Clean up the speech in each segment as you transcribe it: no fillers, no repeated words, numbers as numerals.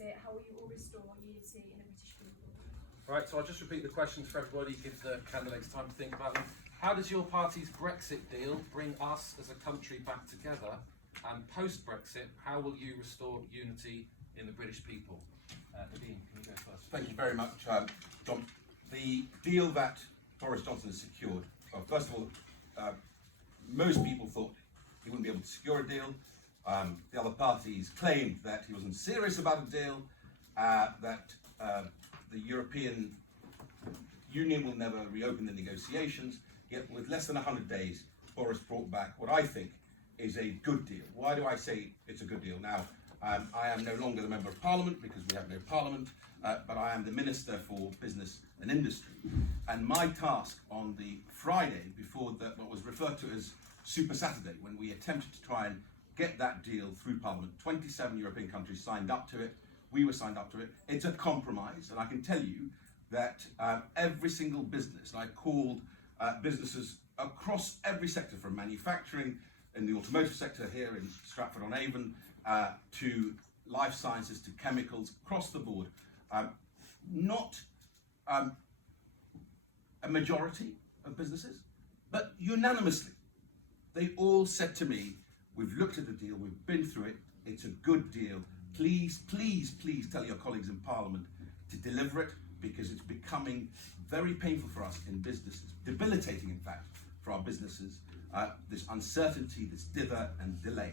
Brexit, how will you all restore unity in the British people? Right, so I'll just repeat the questions for everybody, give the candidates time to think about them. How does your party's Brexit deal bring us as a country back together? And post-Brexit, how will you restore unity in the British people? Nadhim, can you go first? Thank you very much, John. The deal that Boris Johnson has secured, well, first of all, most people thought he wouldn't be able to secure a deal. The other parties claimed that he wasn't serious about a deal, that the European Union will never reopen the negotiations. Yet with less than 100 days, Boris brought back what I think is a good deal. Why do I say it's a good deal? Now, I am no longer the Member of Parliament because we have no Parliament, but I am the Minister for Business and Industry. And my task on the Friday before what was referred to as Super Saturday, when we attempted to try and get that deal through Parliament, 27 European countries signed up to it, we were signed up to it. It's a compromise, and I can tell you that every single business, and I called businesses across every sector, from manufacturing in the automotive sector here in Stratford on Avon, to life sciences, to chemicals, across the board. Not a majority of businesses, but unanimously. They all said to me, we've looked at the deal, we've been through it, it's a good deal. Please, please, please tell your colleagues in Parliament to deliver it, because it's becoming very painful for us in businesses, debilitating in fact for our businesses, this uncertainty, this dither and delay.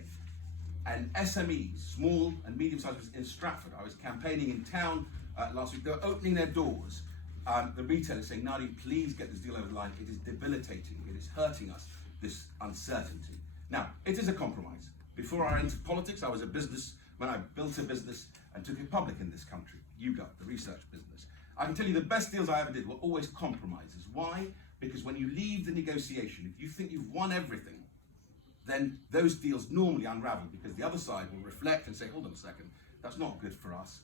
And SMEs, small and medium-sized businesses in Stratford, I was campaigning in town last week, they were opening their doors, the retailers saying, Nadhim, please get this deal over the line, it is debilitating, it is hurting us, this uncertainty. Now, it is a compromise. Before I entered politics, I was a businessman. I built a business and took it public in this country, YouGov, the research business. I can tell you the best deals I ever did were always compromises. Why? Because when you leave the negotiation, if you think you've won everything, then those deals normally unravel, because the other side will reflect and say, hold on a second, that's not good for us.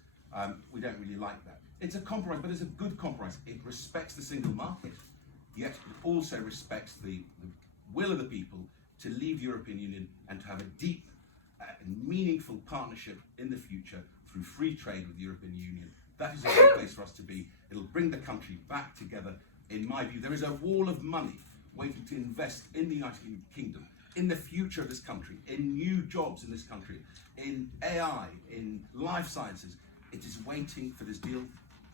We don't really like that. It's a compromise, but it's a good compromise. It respects the single market, yet it also respects the will of the people to leave the European Union and to have a deep and meaningful partnership in the future through free trade with the European Union. That is a good place for us to be. It'll bring the country back together. In my view, there is a wall of money waiting to invest in the United Kingdom, in the future of this country, in new jobs in this country, in AI, in life sciences. It is waiting for this deal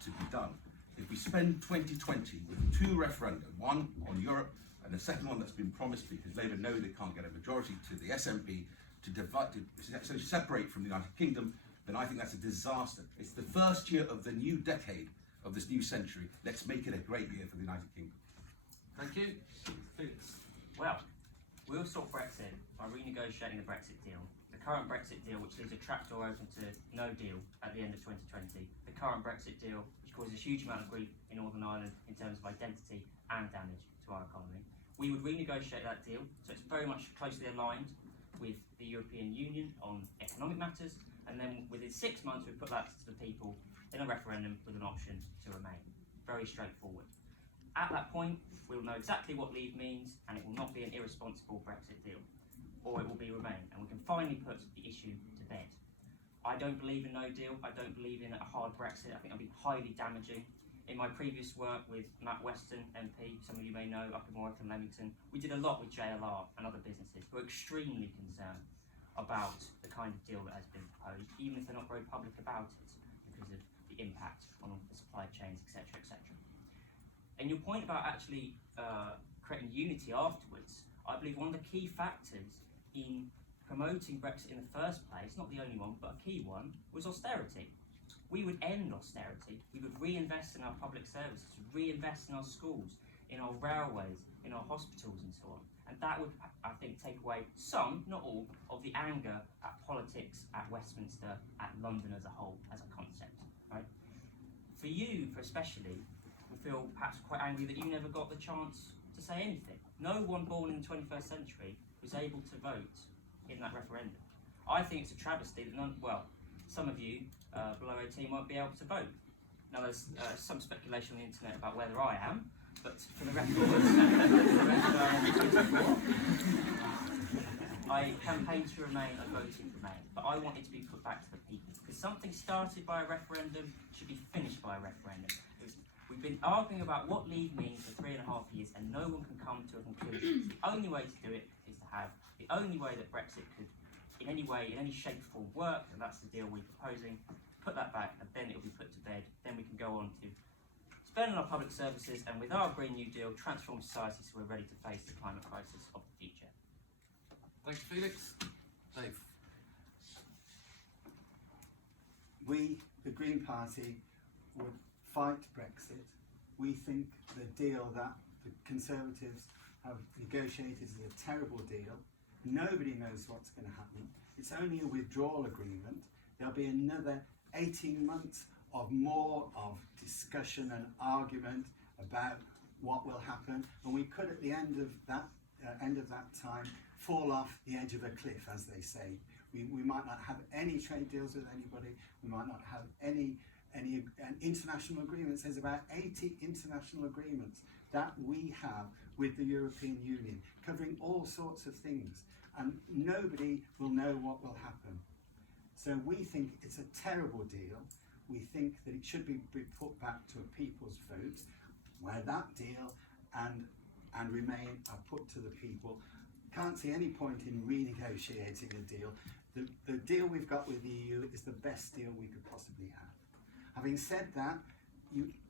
to be done. If we spend 2020 with two referenda, one on Europe and the second one that's been promised because Labour know they can't get a majority to the SNP to divide, to separate from the United Kingdom, then I think that's a disaster. It's the first year of the new decade of this new century. Let's make it a great year for the United Kingdom. Thank you. Felix. Well, we'll stop Brexit by renegotiating the Brexit deal. The current Brexit deal, which leaves a trapdoor open to no deal at the end of 2020. The current Brexit deal, which causes a huge amount of grief in Northern Ireland in terms of identity and damage to our economy. We would renegotiate that deal, so it's very much closely aligned with the European Union on economic matters, and then within 6 months we put that to the people in a referendum with an option to remain. Very straightforward. At that point, we will know exactly what leave means, and it will not be an irresponsible Brexit deal, or it will be remain, and we can finally put the issue to bed. I don't believe in no deal. I don't believe in a hard Brexit. I think it'll be highly damaging. In my previous work with Matt Weston, MP, some of you may know, up in Warwick and Leamington, we did a lot with JLR and other businesses who are extremely concerned about the kind of deal that has been proposed, even if they're not very public about it, because of the impact on the supply chains, etc., etc. And your point about actually creating unity afterwards, I believe one of the key factors in promoting Brexit in the first place, not the only one, but a key one, was austerity. We would end austerity, we would reinvest in our public services, reinvest in our schools, in our railways, in our hospitals and so on. And that would, I think, take away some, not all, of the anger at politics, at Westminster, at London as a whole, as a concept, right? For you, especially, we feel perhaps quite angry that you never got the chance to say anything. No one born in the 21st century was able to vote in that referendum. I think it's a travesty that some of you below 18 won't be able to vote. Now there's some speculation on the internet about whether I am, but for the record, I campaigned to remain, I voted to remain, but I want it to be put back to the people. Because something started by a referendum should be finished by a referendum. We've been arguing about what leave means for 3.5 years, and no one can come to a conclusion. The only way to do it is to have the only way that Brexit could, in any way, in any shape or form, work, and that's the deal we're proposing. Put that back, and then it will be put to bed. Then we can go on to spend on our public services, and with our Green New Deal, transform society so we're ready to face the climate crisis of the future. Thank you, Felix. Dave. We, the Green Party, would fight Brexit. We think the deal that the Conservatives have negotiated is a terrible deal. Nobody knows what's going to happen. It's only a withdrawal agreement. There'll be another 18 months of more of discussion and argument about what will happen, and we could, at the end of that time, fall off the edge of a cliff, as they say. We might not have any trade deals with anybody. We might not have any international agreements. There's about 80 international agreements that we have with the European Union, covering all sorts of things, and nobody will know what will happen. So we think it's a terrible deal. We think that it should be put back to a people's vote, where that deal and Remain are put to the people. Can't see any point in renegotiating a deal. The deal we've got with the EU is the best deal we could possibly have. Having said that,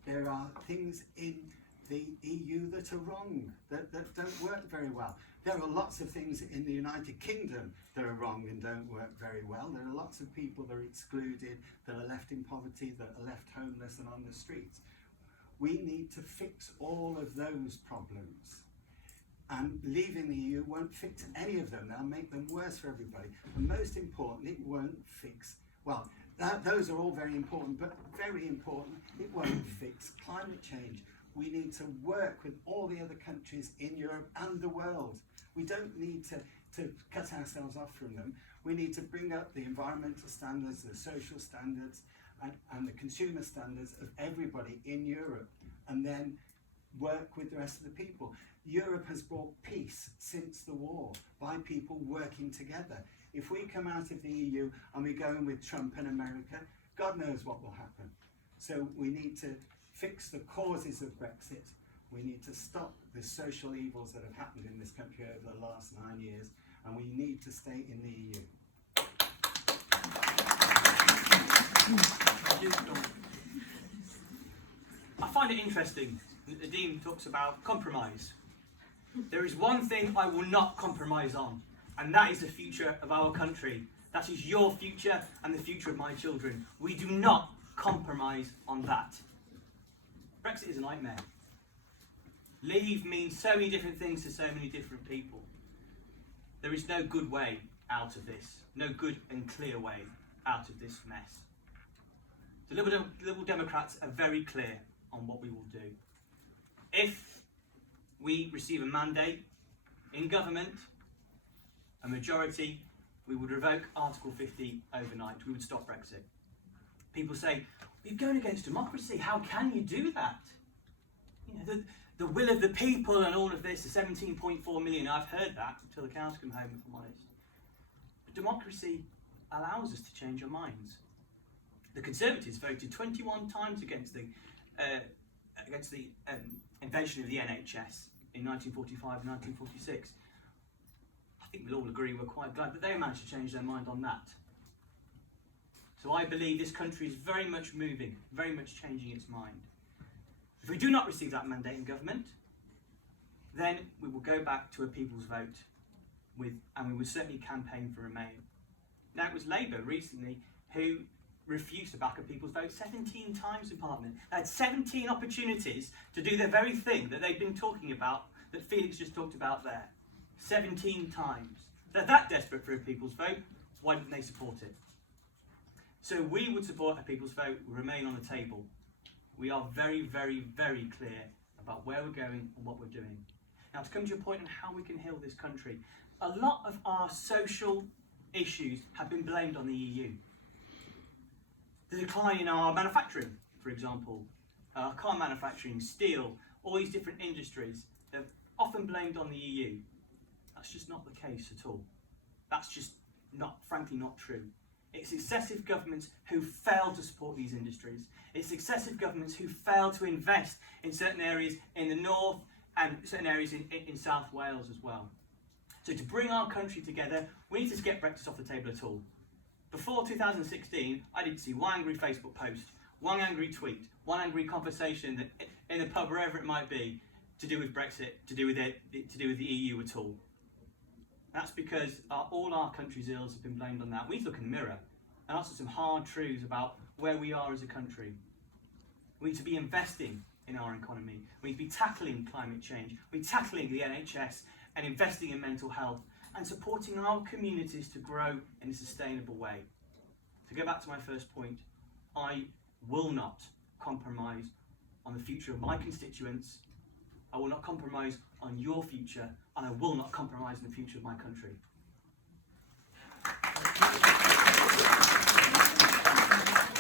there are things in the EU that are wrong, that don't work very well. There are lots of things in the United Kingdom that are wrong and don't work very well. There are lots of people that are excluded, that are left in poverty, that are left homeless and on the streets. We need to fix all of those problems. And leaving the EU won't fix any of them. They'll make them worse for everybody. And most importantly, it won't fix, well, those are all very important, but very important, it won't fix climate change. We need to work with all the other countries in Europe and the world. We don't need to cut ourselves off from them. We need to bring up the environmental standards, the social standards, and the consumer standards of everybody in Europe, and then work with the rest of the people. Europe has brought peace since the war by people working together. If we come out of the EU and we go in with Trump and America, God knows what will happen. So we need to fix the causes of Brexit. We need to stop the social evils that have happened in this country over the last 9 years, and we need to stay in the EU. I find it interesting that Nadhim talks about compromise. There is one thing I will not compromise on, and that is the future of our country. That is your future and the future of my children. We do not compromise on that. Brexit is a nightmare. Leave means so many different things to so many different people. There is no good way out of this, no good and clear way out of this mess. The Liberal Democrats are very clear on what we will do. If we receive a mandate in government, a majority, we would revoke Article 50 overnight. We would stop Brexit. People say, you're going against democracy. How can you do that? You know, the will of the people and all of this, the 17.4 million, I've heard that until the cows come home, if I'm honest. But democracy allows us to change our minds. The Conservatives voted 21 times against the invention of the NHS in 1945 and 1946. I think we'll all agree we're quite glad that they managed to change their mind on that. So I believe this country is very much moving, very much changing its mind. If we do not receive that mandate in government, then we will go back to a people's vote, and we will certainly campaign for Remain. Now, it was Labour recently who refused to back a people's vote 17 times in Parliament. They had 17 opportunities to do the very thing that they've been talking about, that Felix just talked about there. 17 times. They're that desperate for a people's vote, why didn't they support it? So we would support a people's vote, Remain on the table. We are very, very, very clear about where we're going and what we're doing. Now, to come to your point on how we can heal this country, a lot of our social issues have been blamed on the EU. The decline in our manufacturing, for example, car manufacturing, steel, all these different industries, they're often blamed on the EU. That's just not the case at all. That's just frankly not true. It's successive governments who failed to support these industries. It's successive governments who failed to invest in certain areas in the north and certain areas in South Wales as well. So to bring our country together, we need to get Brexit off the table at all. Before 2016, I didn't see one angry Facebook post, one angry tweet, one angry conversation that in a pub, wherever it might be, to do with Brexit, to do with the EU at all. That's because all our country's ills have been blamed on that. We need to look in the mirror and answer some hard truths about where we are as a country. We need to be investing in our economy. We need to be tackling climate change. We need to be tackling the NHS and investing in mental health and supporting our communities to grow in a sustainable way. To go back to my first point, I will not compromise on the future of my constituents. I will not compromise on your future, and I will not compromise on the future of my country.